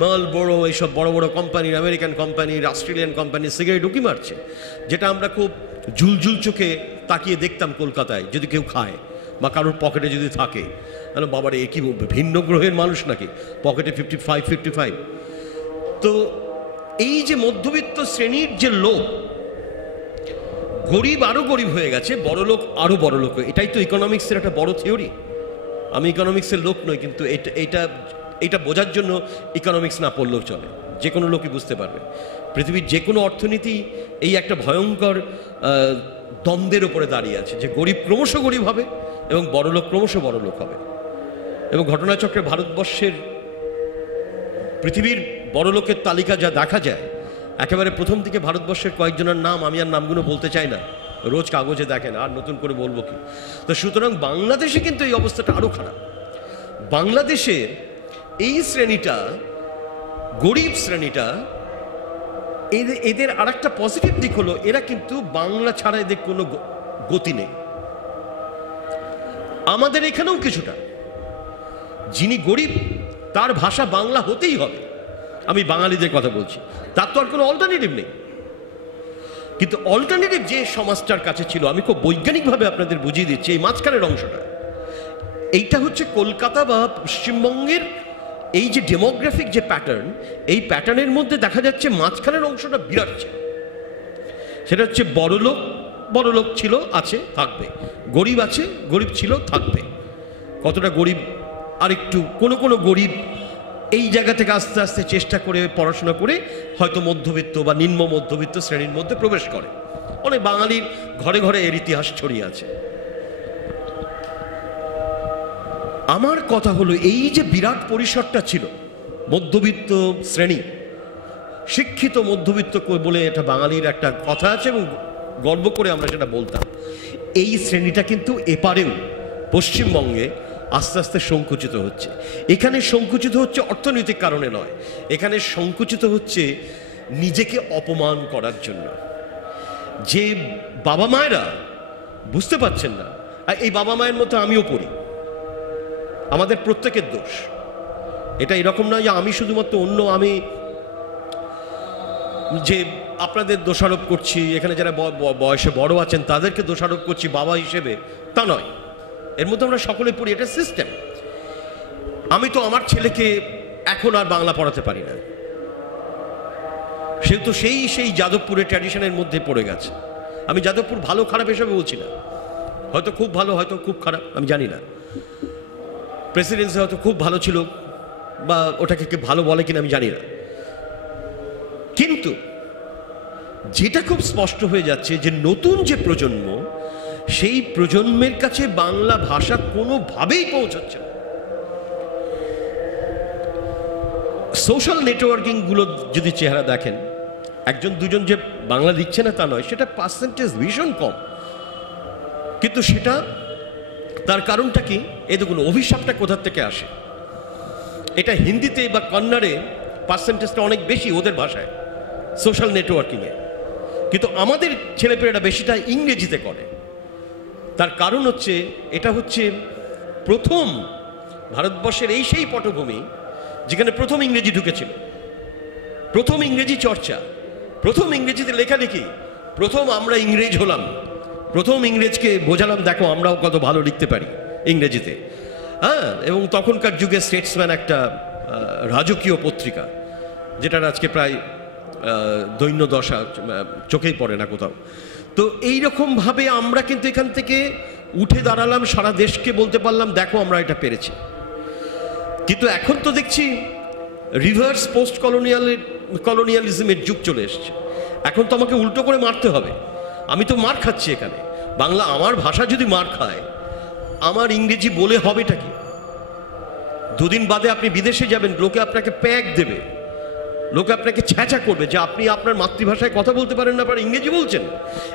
মালবোরো এইসব বড় বড় কোম্পানির, আমেরিকান কোম্পানির, অস্ট্রেলিয়ান কোম্পানির সিগারেট উকি মারছে, যেটা আমরা খুব ঝুলঝুল চোখে তাকিয়ে দেখতাম কলকাতায় যদি কেউ খায় বা কারোর পকেটে যদি থাকে। বাবারে এ কি ভিন্ন গ্রহের মানুষ নাকি, পকেটে 55। তো এই যে মধ্যবিত্ত শ্রেণীর যে লোক, গরিব আরো গরিব হয়ে গেছে, বড় লোক আরো বড় লোক, এটাই তো ইকোনমিক্সের একটা বড় থিওরি। আমি ইকোনমিক্সের লোক নই, কিন্তু এটা বোঝার জন্য ইকোনমিক্স না পড়লেও চলে, যে কোনো লোকই বুঝতে পারবে। পৃথিবীর যে কোনো অর্থনীতি এই একটা ভয়ঙ্কর দ্বন্দ্বের ওপরে দাঁড়িয়ে আছে, যে গরিব ক্রমশ গরিব হবে এবং বড় লোক ক্রমশ বড় লোক হবে। এবং ঘটনাচক্রে ভারতবর্ষের পৃথিবীর বড় লোকের তালিকা যা দেখা যায়, একেবারে প্রথম দিকে ভারতবর্ষের কয়েকজনের নাম আমি আর নামগুলো বলতে চাই না, রোজ কাগজে দেখেন, আর নতুন করে বলবো কি। তো সুতরাং বাংলাদেশে কিন্তু এই অবস্থাটা আরো খারাপ। বাংলাদেশের এই শ্রেণীটা, গরিব শ্রেণীটা, এদের আর একটা পজিটিভ দিক হলো, এরা কিন্তু বাংলা ছাড়া এদের কোনো গতি নেই। আমাদের এখানেও কিছুটা, যিনি গরিব তার ভাষা বাংলা হতেই হবে, আমি বাঙালিদের কথা বলছি, তার তো আর কোনো অল্টারনেটিভ নেই। কিন্তু অল্টারনেটিভ যে সমাজটার কাছে ছিল, আমি খুব বৈজ্ঞানিকভাবে আপনাদের বুঝিয়ে দিচ্ছি, এই মাঝখানের অংশটা, এইটা হচ্ছে কলকাতা বা পশ্চিমবঙ্গের এই যে ডেমোগ্রাফিক যে প্যাটার্ন, এই প্যাটার্নের মধ্যে দেখা যাচ্ছে মাঝখানের অংশটা বিরাট ছিল। সেটা হচ্ছে বড় লোক ছিল, আছে, থাকবে, গরিব আছে, গরিব ছিল, থাকবে। কতটা গরিব, আরেকটু কোনো গরিব এই জায়গা থেকে আস্তে আস্তে চেষ্টা করে পড়াশোনা করে হয়তো মধ্যবিত্ত বা নিম্ন মধ্যবিত্ত শ্রেণীর মধ্যে প্রবেশ করে। অনেক বাঙালির ঘরে ঘরে এর ইতিহাস ছড়িয়ে আছে। আমার কথা হলো, এই যে বিরাট পরিসরটা ছিল মধ্যবিত্ত শ্রেণী, শিক্ষিত মধ্যবিত্ত বলে এটা বাঙালির একটা কথা আছে এবং গর্ব করে আমরা সেটা বলতাম, এই শ্রেণীটা কিন্তু এপারেও পশ্চিমবঙ্গে আস্তে আস্তে সংকুচিত হচ্ছে। এখানে সংকুচিত হচ্ছে অর্থনৈতিক কারণে নয়, এখানে সংকুচিত হচ্ছে নিজেকে অপমান করার জন্য। যে বাবা মায়েরা বুঝতে পারছেন না, আর এই বাবা মায়ের মতো আমিও পড়ি, আমাদের প্রত্যেকের দোষ। এটা এরকম নয় যে আমি শুধুমাত্র আমি যে আপনাদের দোষারোপ করছি, এখানে যারা বয়সে বড় আছেন তাদেরকে দোষারোপ করছি বাবা হিসেবে, তা নয়। এর মধ্যে আমরা সকলে পড়ি, এটা সিস্টেম। আমি তো আমার ছেলেকে এখন আর বাংলা পড়াতে পারি না, সে তো সেই যাদবপুরের ট্র্যাডিশনের মধ্যে পড়ে গেছে। আমি যাদবপুর ভালো খারাপ হিসেবে বলছি না, হয়তো খুব ভালো, হয়তো খুব খারাপ, আমি জানি না। প্রেসিডেন্সি হয়তো খুব ভালো ছিল, বা ওটাকে কে ভালো বলে কিনা আমি জানি না। কিন্তু যেটা খুব স্পষ্ট হয়ে যাচ্ছে যে নতুন যে প্রজন্ম, সেই প্রজন্মের কাছে বাংলা ভাষা কোনোভাবেই পৌঁছচ্ছে না। সোশ্যাল নেটওয়ার্কিং গুলো যদি চেহারা দেখেন, একজন দুজন যে বাংলা লিখছে না তা নয়, সেটা পার্সেন্টেজ ভীষণ কম। কিন্তু সেটা তার কারণটা কি? এই দেখুন, অভিশাপটা কোথার থেকে আসে। এটা হিন্দিতে বা কন্নড়ে পার্সেন্টেজটা অনেক বেশি ওদের ভাষায়, সোশ্যাল নেটওয়ার্কিংয়ে। কিন্তু আমাদের ছেলেপেলেরা বেশিটা ইংরেজিতে করে। তার কারণ হচ্ছে, এটা হচ্ছে প্রথম ভারতবর্ষের সেই পটভূমি যেখানে প্রথম ইংরেজি ঢুকেছিল, প্রথম ইংরেজি চর্চা, প্রথম ইংরেজিতে লেখালেখি, প্রথম আমরা ইংরেজ হলাম, প্রথম ইংরেজকে বোঝালাম দেখো আমরাও কত ভালো লিখতে পারি ইংরেজিতে। হ্যাঁ, এবং তখনকার যুগে স্টেটসম্যান একটা রাজকীয় পত্রিকা, যেটার আজকে প্রায় দৈন্য দশা, চোখেই পড়ে না কোথাও। তো এইরকমভাবে আমরা কিন্তু এখান থেকে উঠে দাঁড়ালাম, সারা দেশকে বলতে পারলাম দেখো আমরা এটা পেরেছি। কিন্তু এখন তো দেখছি রিভার্স পোস্ট কলোনিয়ালিজমের যুগ চলে এসছে। এখন তো আমাকে উল্টো করে মারতে হবে, আমি তো মার খাচ্ছি এখানে। বাংলা আমার ভাষা যদি মার খায়, আমার ইংরেজি বলে হবেটা কি? দুদিন বাদে আপনি বিদেশে যাবেন, লোকে আপনাকে প্যাক দেবে, লোকে আপনাকে ছ্যাঁচা করবে যে আপনি আপনার মাতৃভাষায় কথা বলতে পারেন না, আপনার ইংরেজি বলছেন।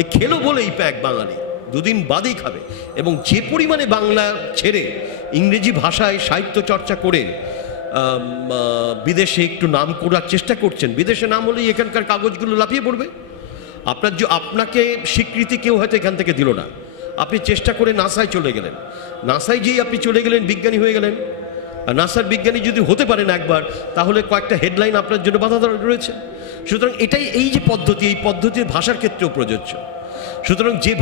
এই খেলো বলে এই প্যাক বাঙালি দুদিন বাদেই খাবে। এবং যে পরিমাণে বাংলা ছেড়ে ইংরেজি ভাষায় সাহিত্য চর্চা করে বিদেশে একটু নাম করার চেষ্টা করছেন, বিদেশে নাম হলেই এখানকার কাগজগুলো লাফিয়ে পড়বে। আপনাকে স্বীকৃতি কেউ হয়তো এখান থেকে দিল না, আপনি চেষ্টা করে নাসায় চলে গেলেন, নাসায় যেই আপনি চলে গেলেন, বিজ্ঞানী হয়ে গেলেন, নাসার বিজ্ঞানী যদি হতে পারেন একবার, তাহলে কয়েকটা হেডলাইন আপনার জন্য বাধা রয়েছে। সুতরাং এটাই, এই যে পদ্ধতি, এই পদ্ধতির ভাষার ক্ষেত্রেও প্রযোজ্য। সুতরাং যে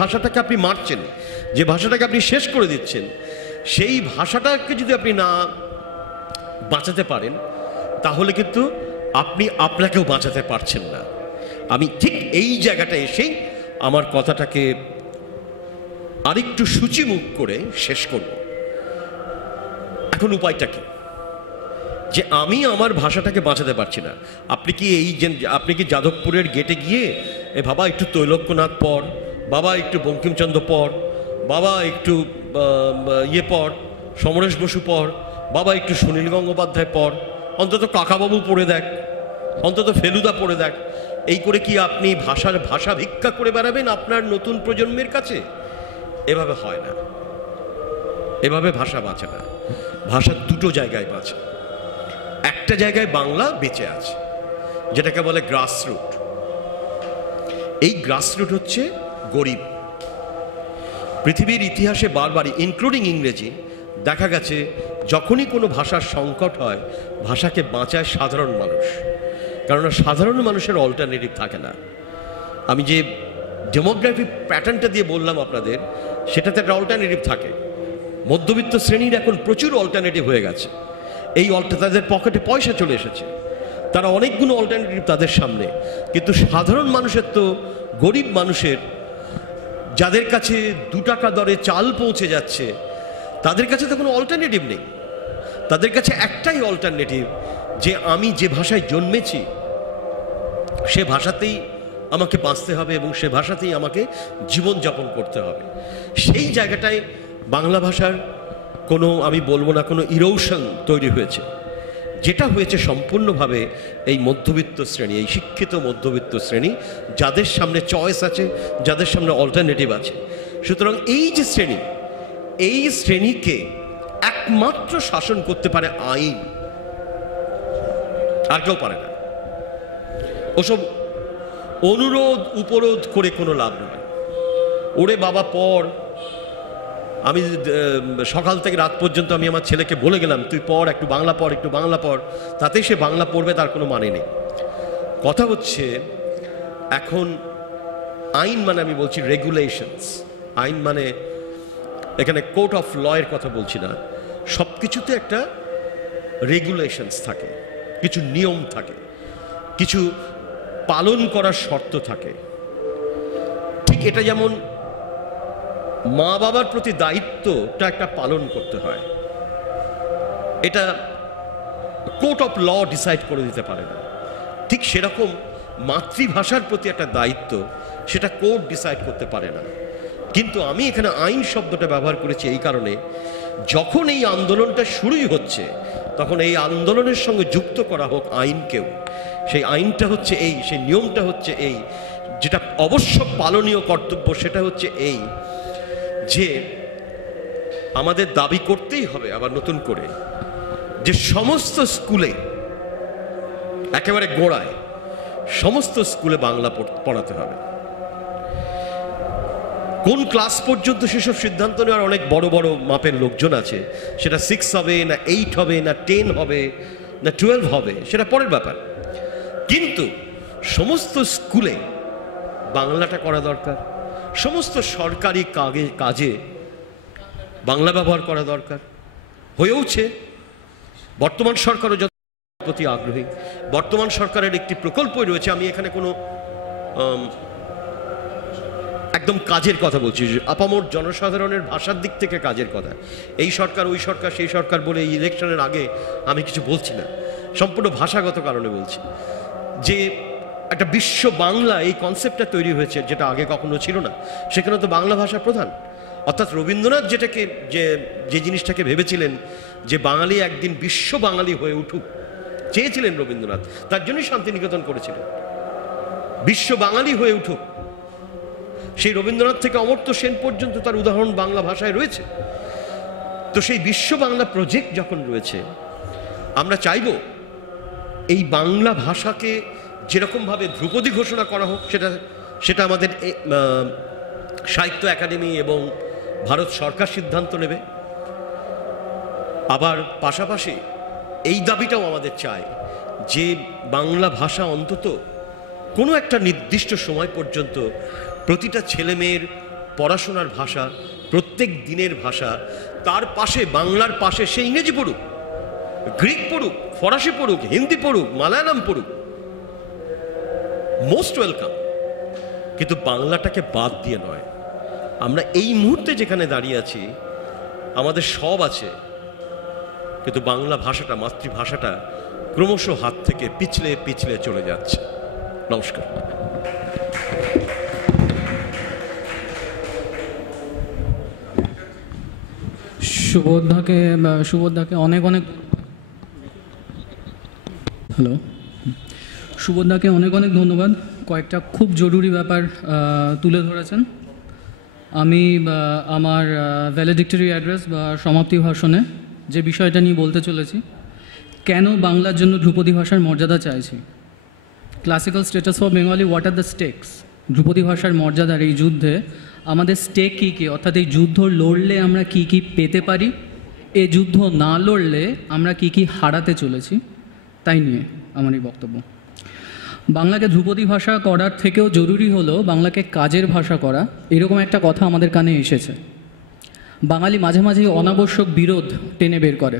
ভাষাটাকে আপনি মারছেন, যে ভাষাটাকে আপনি শেষ করে দিচ্ছেন, সেই ভাষাটাকে যদি আপনি না বাঁচাতে পারেন, তাহলে কিন্তু আপনি আপনাকেও বাঁচাতে পারছেন না। আমি ঠিক এই জায়গাটা এসেই আমার কথাটাকে আরেকটু সূচিমুখ করে শেষ করব। এখন উপায়টা কি? যে আমি আমার ভাষাটাকে বাঁচাতে পারছি না। আপনি কি যাদবপুরের গেটে গিয়ে বাবা একটু তৈলক্যনাথ পড়, বাবা একটু বঙ্কিমচন্দ্র পড়, বাবা একটু পড়, সমরেশ বসু পড়, বাবা একটু সুনীল গঙ্গোপাধ্যায় পড়, অন্তত কাকাবাবু পড়ে দেখ, অন্তত ফেলুদা পড়ে দেখ, এই করে কি আপনি ভাষা ভিক্ষা করে বেড়াবেন আপনার নতুন প্রজন্মের কাছে? এভাবে হয় না, এভাবে ভাষা বাঁচে না। ভাষা দুটো জায়গায় বাঁচে। একটা জায়গায় বাংলা বেঁচে আছে, যেটাকে বলে গ্রাসরুট। এই গ্রাসরুট হচ্ছে গরিব। পৃথিবীর ইতিহাসে বারবারই, ইনক্লুডিং ইংরেজি, দেখা গেছে যখনই কোনো ভাষার সংকট হয়, ভাষাকে বাঁচায় সাধারণ মানুষ। কেননা সাধারণ মানুষের অল্টারনেটিভ থাকে না। আমি যে ডেমোগ্রাফি প্যাটার্নটা দিয়ে বললাম আপনাদের, সেটাতে একটা অল্টারনেটিভ থাকে। মধ্যবিত্ত শ্রেণীর এখন প্রচুর অল্টারনেটিভ হয়ে গেছে। তাদের পকেটে পয়সা চলে এসেছে, তারা অনেকগুলো অল্টারনেটিভ তাদের সামনে। কিন্তু সাধারণ মানুষের, তো গরিব মানুষের, যাদের কাছে 2 টাকা দরে চাল পৌঁছে যাচ্ছে, তাদের কাছে তো কোনো অল্টারনেটিভ নেই। তাদের কাছে একটাই অল্টারনেটিভ, যে আমি যে ভাষায় জন্মেছি সে ভাষাতেই আমাকে বাঁচতে হবে এবং সে ভাষাতেই আমাকে জীবনযাপন করতে হবে। সেই জায়গাটায় বাংলা ভাষার কোনো, আমি বলবো না কোনো ইরোশন তৈরি হয়েছে। যেটা হয়েছে সম্পূর্ণভাবে এই মধ্যবিত্ত শ্রেণী, এই শিক্ষিত মধ্যবিত্ত শ্রেণী, যাদের সামনে চয়েস আছে, যাদের সামনে অল্টারনেটিভ আছে। সুতরাং এই যে শ্রেণী, এই শ্রেণীকে একমাত্র শাসন করতে পারে আইন, আর কেউ পারে না। ওসব অনুরোধ উপরোধ করে কোনো লাভ নয়। ওরে বাবা পড়, আমি সকাল থেকে রাত পর্যন্ত আমি আমার ছেলেকে বলে গেলাম তুই পড়, একটু বাংলা পড়, একটু বাংলা পড়, তাতেই সে বাংলা পড়বে, তার কোনো মানে নেই। কথা হচ্ছে এখন আইন মানে, আমি বলছি রেগুলেশনস। আইন মানে এখানে কোর্ট অফ লয়ের কথা বলছি না। সব কিছুতে একটা রেগুলেশনস থাকে, কিছু নিয়ম থাকে, কিছু পালন করার শর্ত থাকে। ঠিক এটা যেমন মা বাবার প্রতি দায়িত্বটা একটা পালন করতে হয়, এটা কোর্ট অফ ল ডিসাইড করে দিতে পারে না। ঠিক সেরকম মাতৃভাষার প্রতি একটা দায়িত্ব, সেটা কোর্ট ডিসাইড করতে পারে না। কিন্তু আমি এখানে আইন শব্দটা ব্যবহার করেছি এই কারণে, যখন এই আন্দোলনটা শুরুই হচ্ছে, তখন এই আন্দোলনের সঙ্গে যুক্ত করা হোক আইনকেও। সেই আইনটা হচ্ছে এই, সেই নিয়মটা হচ্ছে এই, যেটা অবশ্য পালনীয় কর্তব্য, সেটা হচ্ছে এই যে আমাদের দাবি করতেই হবে আবার নতুন করে, যে সমস্ত স্কুলে, একেবারে গোড়ায় সমস্ত স্কুলে বাংলা পড়াতে হবে। কোন ক্লাস পর্যন্ত সেসব সিদ্ধান্ত নেওয়ার অনেক বড় বড় মাপের লোকজন আছে। সেটা 6 হবে না 8 হবে না 10 হবে না 12 হবে, সেটা পরের ব্যাপার। কিন্তু সমস্ত স্কুলে বাংলাটা করা দরকার। সমস্ত সরকারি কাজে বাংলা ব্যবহার করা দরকার, হয়েওছে। বর্তমান সরকারও যত প্রতি আগ্রহী। বর্তমান সরকারের একটি প্রকল্পই রয়েছে, আমি এখানে কোনো একদম কাজের কথা বলছি, আপামর জনসাধারণের ভাষার দিক থেকে কাজের কথা। এই সরকার, ওই সরকার, সেই সরকার বলে এই ইলেকশনের আগে আমি কিছু বলছি না, সম্পূর্ণ ভাষাগত কারণে বলছি। যে একটা বিশ্ব বাংলা, এই কনসেপ্টটা তৈরি হয়েছে, যেটা আগে কখনো ছিল না। সেখানে তো বাংলা ভাষা প্রধান। অর্থাৎ রবীন্দ্রনাথ যে জিনিসটাকে ভেবেছিলেন, যে বাঙালি একদিন বিশ্ব বাঙালি হয়ে উঠুক, চেয়েছিলেন রবীন্দ্রনাথ, তার জন্যই শান্তিনিকেতন করেছিলেন, বিশ্ব বাঙালি হয়ে উঠুক। সেই রবীন্দ্রনাথ থেকে অমর্ত্য সেন পর্যন্ত তার উদাহরণ বাংলা ভাষায় রয়েছে। তো সেই বিশ্ব বাংলা প্রজেক্ট যখন রয়েছে, আমরা চাইব এই বাংলা ভাষাকে যেরকমভাবে ধ্রুপদী ঘোষণা করা হোক, সেটা আমাদের সাহিত্য একাডেমি এবং ভারত সরকার সিদ্ধান্ত নেবে। আবার পাশাপাশি এই দাবিটাও আমাদের চাই যে বাংলা ভাষা অন্তত কোনো একটা নির্দিষ্ট সময় পর্যন্ত প্রতিটা ছেলে মেয়ের পড়াশোনার ভাষা, প্রত্যেক দিনের ভাষা, তার পাশে বাংলার পাশে সে ইংরেজি পড়ুক, গ্রিক পড়ুক, ফরাসি পড়ুক, হিন্দি পড়ুক, মালায়ালাম পড়ুক, মোস্ট ওয়েলকাম, কিন্তু বাংলাটাকে বাদ দিয়ে নয়। আমরা এই মুহূর্তে যেখানে দাঁড়িয়ে আছি আমাদের সব আছে, কিন্তু বাংলা ভাষাটা, মাতৃভাষাটা ক্রমশ হাত থেকে পিছলে পিছলে চলে যাচ্ছে। নমস্কার। সুবোধাকে অনেক অনেক সুবোধাকে অনেক অনেক ধন্যবাদ। কয়েকটা খুব জরুরি ব্যাপার তুলে ধরেছেন। আমি আমার ভ্যালেডিক্টরি অ্যাড্রেস বা সমাপ্তি ভাষণে যে বিষয়টা নিয়ে বলতে চলেছি, কেন বাংলার জন্য ধ্রুপদী ভাষার মর্যাদা চাইছি। Classical status for Bengali, what are the stakes. ধ্রুপদী ভাষার মর্যাদার এই যুদ্ধে আমাদের স্টেক কী কী, অর্থাৎ এই যুদ্ধ লড়লে আমরা কি কি পেতে পারি, এই যুদ্ধ না লড়লে আমরা কি কি হারাতে চলেছি, তাই নিয়ে আমার এই বক্তব্য। বাংলাকে ধ্রুপদী ভাষা করার থেকেও জরুরি হলো বাংলাকে কাজের ভাষা করা, এরকম একটা কথা আমাদের কানে এসেছে। বাঙালি মাঝে মাঝে অনাবশ্যক বিরোধ টেনে বের করে।